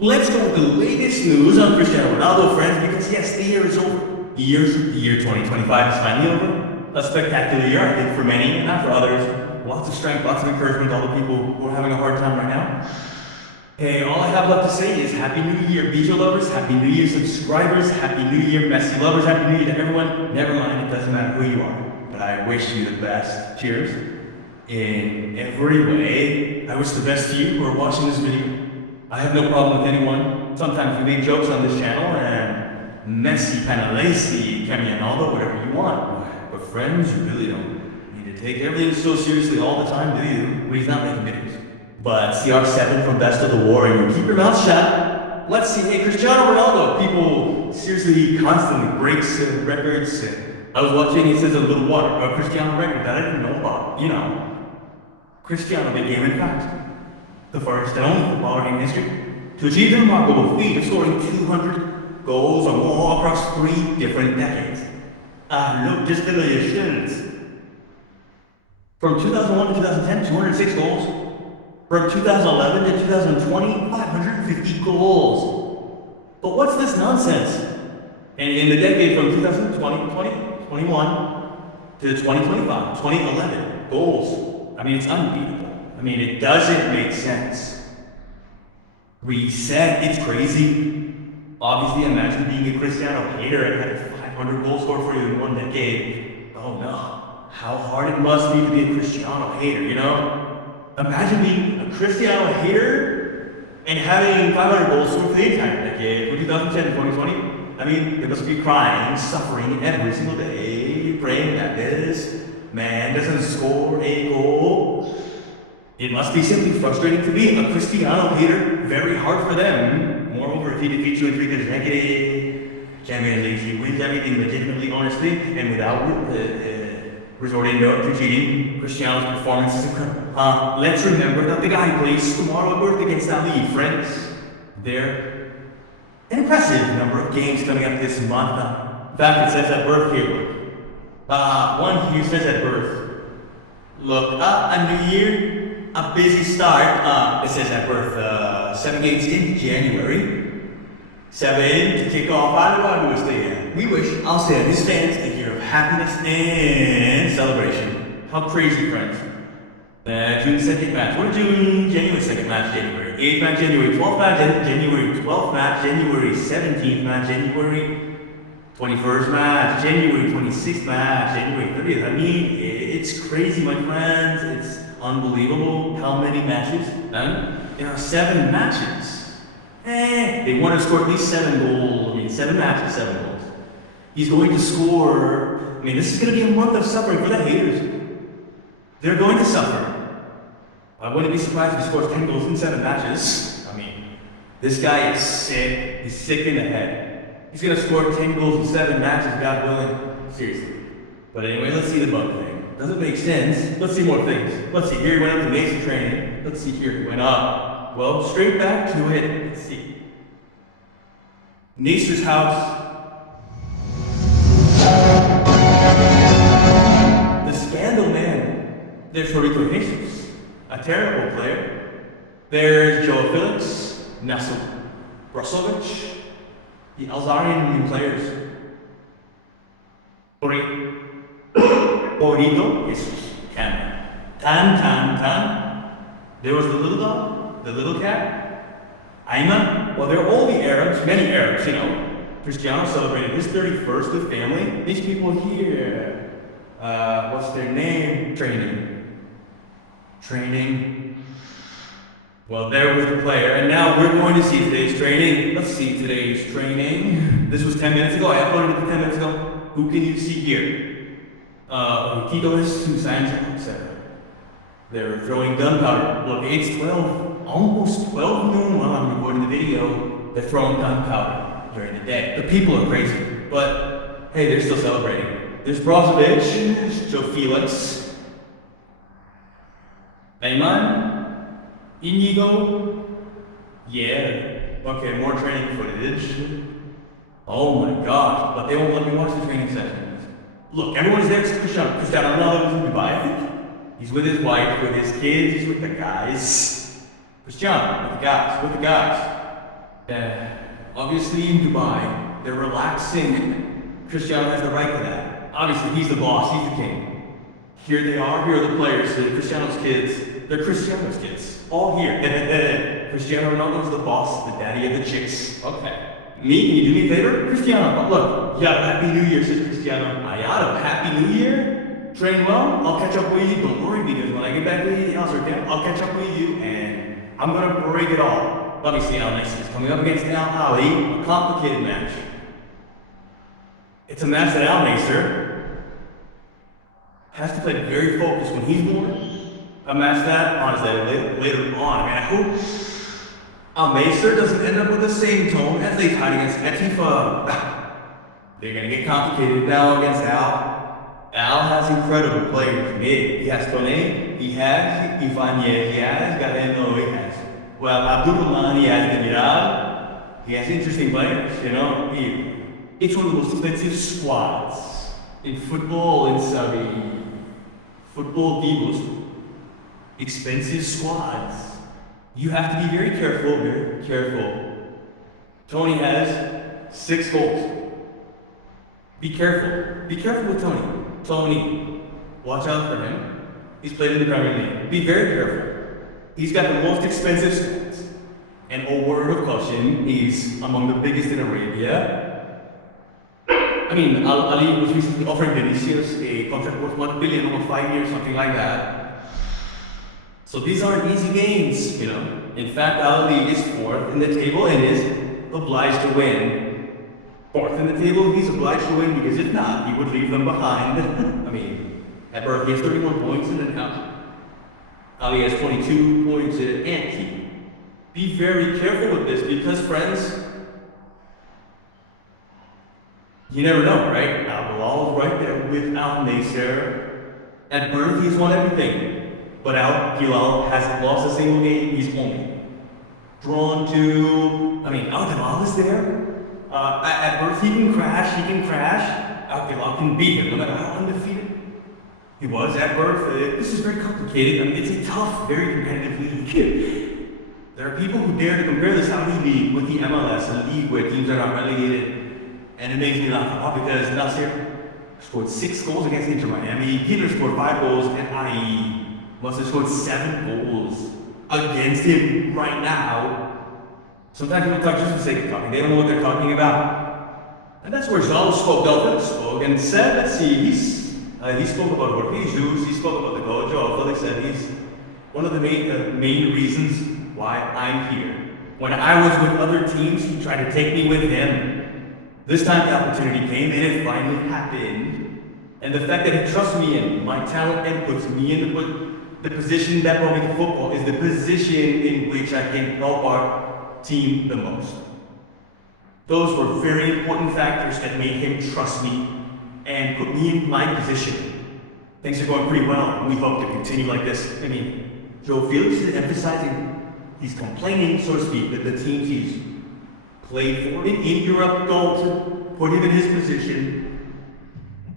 Let's go with the latest news on Cristiano Ronaldo, friends, because yes, the year is over. The year 2025 is finally over. A spectacular year, I think, for many, and not for others. Lots of strength, lots of encouragement to all the people who are having a hard time right now. Hey, all I have left to say is Happy New Year, Beezer lovers, Happy New Year, subscribers, Happy New Year, Messi lovers, Happy New Year to everyone. Never mind, it doesn't matter who you are, but I wish you the best. Cheers. In every way, I wish the best to you who are watching this video. I have no problem with anyone. Sometimes we make jokes on this channel, and Messi, Penalesi, Ronaldo, whatever you want. But friends, you really don't need to take everything so seriously all the time, do you? Well, he's not making videos. But CR7 from Best of the War, and you keep your mouth shut. Let's see, hey, Cristiano Ronaldo, people seriously constantly breaks records. I was watching, it says a little water, a Cristiano record that I didn't know about. You know, Cristiano became, in fact, the first and only footballer in history to achieve the remarkable feat of scoring 200 goals or more across 3 different decades. Look, just the illustrations. From 2001 to 2010, 206 goals. From 2011 to 2020, 550 goals. But what's this nonsense? And in the decade from 2020, 21 to 2025, 2011, goals. I mean, it's unbeatable. I mean, it doesn't make sense. Reset, it's crazy. Obviously, imagine being a Cristiano hater and having 500 goals scored for you in 1 decade. Oh no, how hard it must be to be a Cristiano hater, you know? Imagine being a Cristiano hater and having 500 goals scored for the entire decade, from 2010 to 2020. I mean, they must be crying, suffering every single day, praying that this man doesn't score a goal. It must be simply frustrating to be a Cristiano hater, very hard for them. Moreover, if he defeats you in 3 consecutive Champions League, he wins everything legitimately, honestly, and without resorting to cheating. Cristiano's performance is incredible. Let's remember that the guy plays tomorrow at birth against Ali, friends. There, an impressive number of games coming up this month. In fact, it says at birth here. One here says at birth. Look, a new year. A busy start. It says at birth, 7 games in January. 7 to kick off. I do stay. We wish I'll stay on his fans a year of happiness and celebration. How crazy, friends. June 2nd match. What June? January 2nd match. January 8th match. January 12th match. January 12th match. January 17th match. January 21st match. January 26th match. January 30th. I mean, it's crazy, my friends. It's unbelievable how many matches. There are 7 matches. They want to score at least 7 goals. I mean, 7 matches, 7 goals. He's going to score. I mean, this is going to be a month of suffering for the haters. They're going to suffer. I wouldn't be surprised if he scores 10 goals in 7 matches. I mean, this guy is sick. He's sick in the head. He's going to score 10 goals in 7 matches, God willing. Seriously. But anyway, let's see the bug thing. Doesn't make sense. Let's see more things. Let's see. Here he went up to basic training. Let's see here. He went up. Well, straight back to it. Let's see. Nasser's house. The scandal man. There's Roberto Jesus, a terrible player. There's Joe Phillips, Nasser Brozovic, the Algerian players. Orito, Jesus, camera. Tan. There was the little dog, the little cat. Ayman. Well, they're all the Arabs, many Arabs, you know. Cristiano celebrated his 31st with family. These people here, what's their name? Training. Well, there was the player, and now we're going to see today's training. Let's see today's training. This was 10 minutes ago. I uploaded it 10 minutes ago. Who can you see here? Tito's, Susanza, etc. They're throwing gunpowder. Look, it's 12, almost 12 noon while I'm recording the video. They're throwing gunpowder during the day. The people are crazy, but hey, they're still celebrating. There's Brozovic, Joe Felix, Ayman, Inigo. Yeah, okay, more training footage. Oh my gosh, but they won't let me watch the training sessions. Look, everyone's there except Cristiano Ronaldo is in Dubai, I think. He's with his wife, with his kids, he's with the guys. Cristiano, with the guys. Obviously in Dubai, they're relaxing. Cristiano has the right to that. Obviously, he's the boss, he's the king. Here they are, here are the players, they're Cristiano's kids. They're Cristiano's kids, all here. Cristiano Ronaldo's the boss, the daddy of the chicks. Okay. Me, can you do me a favor? Cristiano, look, yeah, Happy New Year, says Cristiano. Ayada, Happy New Year? Train well, I'll catch up with you, don't worry, because when I get back to the house or camp, I'll catch up with you, and I'm gonna break it all. Obviously, Al Nassr is coming up against Al Ali, a complicated match. It's a match that Al Nassr has to play very focused when he's born. A match that, honestly, later on, I hope Al Nassr doesn't end up with the same tone as they tied against Etifa. They're gonna get complicated now against Al. Al has incredible players. He has Pone, he has Ifanye, he has Galeno, he has, well, Abdulrahman, he has Enero. He has interesting players, you know. It's one of the most expensive squads in football in Saudi. Football, the most expensive squads. You have to be very careful. Tony has 6 goals. Be careful with Tony. Tony, watch out for him. He's played in the Premier League. Be very careful. He's got the most expensive stats. And a word of caution, he's among the biggest in Arabia. I mean, Ali was recently offering Vinicius a contract worth $1 billion over 5 years, something like that. So these aren't easy games, you know. In fact, Ali is 4th in the table and is obliged to win. 4th in the table, he's obliged to win because if not, he would leave them behind. I mean, at birth he has 31 points and then Ali has 22 points and be very careful with this because, friends, you never know, right? Al right there with Al Nassr. At birth, he's won everything. But Al Hilal hasn't lost a single game. He's only drawn to, Al Hilal is there. At birth, he can crash. Al Hilal can beat him, no matter how undefeated he was at birth. This is very complicated. It's a tough, very competitive league. There are people who dare to compare the Saudi league with the MLS, a league where teams are not relegated. And it makes me laugh a lot because Nassr scored 6 goals against Inter Miami. Hitler scored 5 goals, and I must have scored 7 goals against him right now. Sometimes people talk just for the sake of talking. They don't know what they're talking about. And that's where Jean spoke and said, let's see, he spoke about Partidos, he spoke about the Gojo. Like I said, he's one of the main reasons why I'm here. When I was with other teams, he tried to take me with him. This time the opportunity came and it finally happened. And the fact that he trusts me in my talent and puts me in the position that brought me to football is the position in which I can help our team the most. Those were very important factors that made him trust me and put me in my position. Things are going pretty well. We hope to continue like this. Joe Felix is emphasizing, he's complaining, so to speak, that the teams he's played for in Europe don't put him in his position.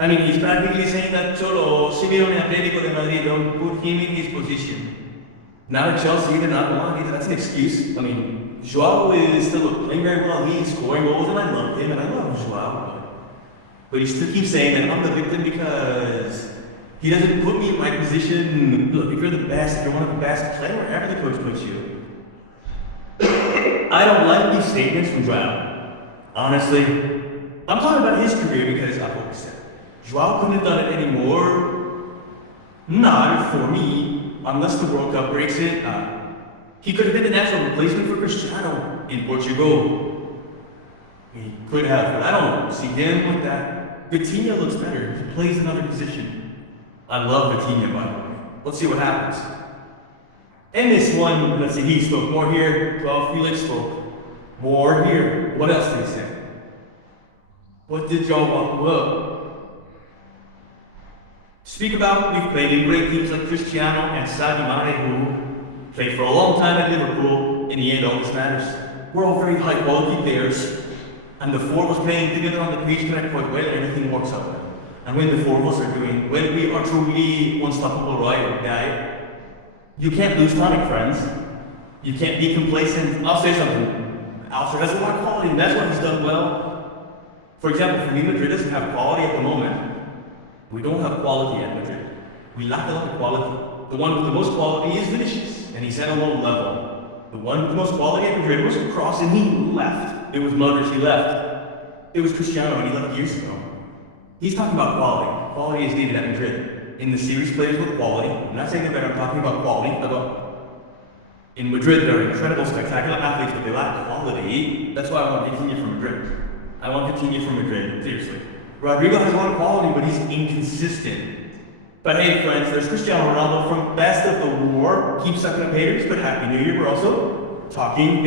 He's practically saying that solo Simeone Atletico de Madrid don't put him in his position. Not at Chelsea, they're not Milan, that's an excuse. Joao is still playing very well, he's scoring goals, and I love him, and I love Joao. But he still keeps saying that I'm the victim because he doesn't put me in my position. Look, if you're the best, if you're one of the best, play wherever the coach puts you. I don't like these statements from Joao. Honestly, I'm talking about his career because I hope he said Joao couldn't have done it anymore. Not for me, unless the World Cup breaks it. He could have been the natural replacement for Cristiano in Portugal. He could have, but I don't see him with that. Vitinha looks better. He plays another position. I love Vitinha, by the way. Let's see what happens. And this one, let's see, he spoke more here. Well, Felix spoke more here. What else did he say? What did y'all speak about? We've played in great teams like Cristiano and Sadio Mane, who played for a long time at Liverpool. In the end, all this matters. We're all very high quality players. And the 4 of us playing together on the pitch connect quite well, and everything works out. And when the 4 of us are doing, when we are truly unstoppable, right? You can't lose tonic, friends. You can't be complacent. I'll say something. Al Nassr has a lot of quality, and that's why he's done well. For example, for me, Madrid doesn't have quality at the moment. We don't have quality at Madrid. We lack a lot of quality. The one with the most quality is Vinicius, and he's at a low level. The one with the most quality at Madrid was Kroos, and he left. It was Modric, he left. It was Cristiano, and he left years ago. He's talking about quality. Quality is needed at Madrid. In the series, players with quality. I'm not saying they're better, I'm talking about quality. In Madrid, they're incredible, spectacular athletes, but they lack quality. That's why I want Vitinha from Madrid. I want Vitinha from Madrid, seriously. Rodrigo has a lot of quality, but he's inconsistent. But hey, friends, there's Cristiano Ronaldo from Best of the War. Keep sucking up haters, but Happy New Year. We're also talking